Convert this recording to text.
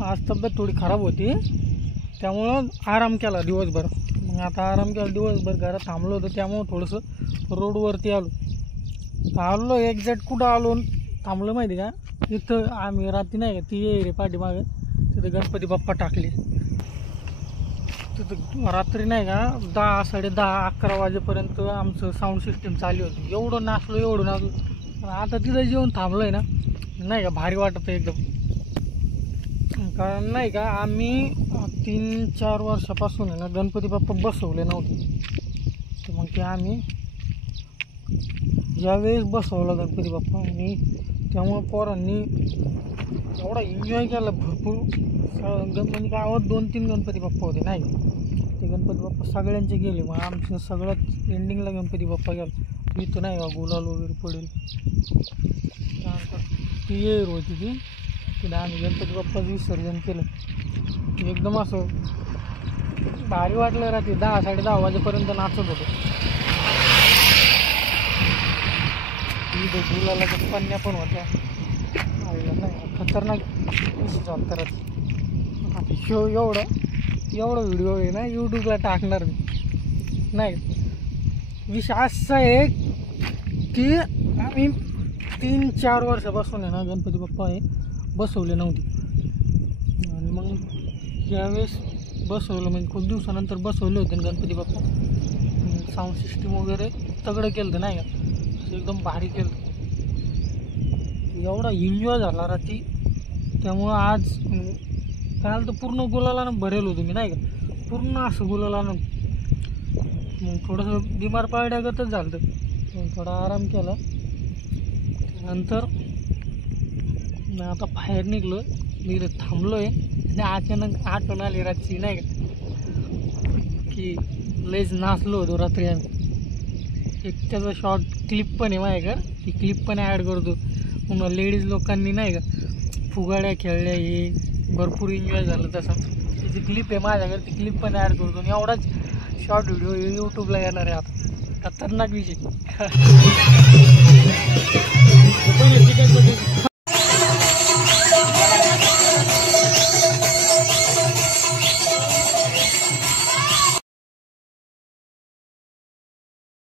आज तब्येत थोडी खराब होती, त्यामुळं आराम केला दिवसभर. मग आता आराम केला दिवसभर, घरात थांबलो होतो, त्यामुळं थोडंसं रोडवरती आलो. एक्झॅक्ट कुठं आलो थांबलो माहिती का, इथं आम्ही रात्री नाही का ती ये रे पाठीमागं तिथं गणपती बाप्पा टाकले. तिथं रात्री नाही का 10, 10:30, 11 वाजेपर्यंत आमचं साऊंड सिस्टीम चालू होती. एवढं नाचलो. आता तिथं जेवण थांबलो आहे ना, नाही का भारी वाटतं एकदम. कारण नाही का आम्ही 3-4 वर्षापासून आहे ना गणपती बाप्पा बसवले नव्हते. तर मग ते आम्ही यावेळेस बसवलं गणपती बाप्पा. आणि त्यामुळं पोरांनी एवढा एन्जॉय केला भरपूर. म्हणजे गावात 2-3 गणपती बाप्पा होते नाही का, ते गणपती बाप्पा सगळ्यांचे गेले. मग आमचं सगळ्यात एंडिंगला गणपती बाप्पा गेला. इथं नाही का गुलाल वगैरे पडेल. त्यानंतर ती येर होती ती, तिला आम्ही गणपती बाप्पाचं विसर्जन केलं. एकदम असं भारी वाटलं. रात्री 10, 10:30 वाजेपर्यंत नाचत होतो. इथं गुलाला पन्न्या पण होत्या. नाही खतरनाक विषय चालतं रात्री. एवढं व्हिडिओ आहे ना यूट्यूबला टाकणार मी. नाही विषय असा आहे की आम्ही 3-4 वर्षापासून आहे ना गणपती बाप्पा हे बसवले नव्हते. आणि मग यावेळेस बसवलं, म्हणजे खूप दिवसानंतर बसवले होते गणपती बाप्पा. साऊंड सिस्टीम वगैरे तगडं केलं होतं नाही का, एकदम भारी केलं. एवढा एन्जॉय झाला रात्री. त्यामुळं आज काल तर पूर्ण गुलालानं भरेल होतो मी नाही का, पूर्ण असं गुलालानं. मग थोडंसं बिमार पडल्यागतच झालं. मग थोडा आराम केला. नंतर आता बाहेर निघलो, मी इथं थांबलो आहे. आणि अचानक आठवण आली रात्री नाही का, की लयच नाचलो होतो रात्री आम्ही. एक त्याचा शॉर्ट क्लिप पण आहे माझ्याकडं, ती क्लिप पण ॲड करतो. पुन्हा लेडीज लोकांनी नाही का फुगाड्या खेळल्या, हे भरपूर एन्जॉय झालं. तसं त्याची क्लिप आहे माझ्याकडे, ती क्लिप पण ॲड करतो. आणि एवढाच शॉर्ट व्हिडिओ यूट्यूबला येणार आहे आता. खतरनाक विषय.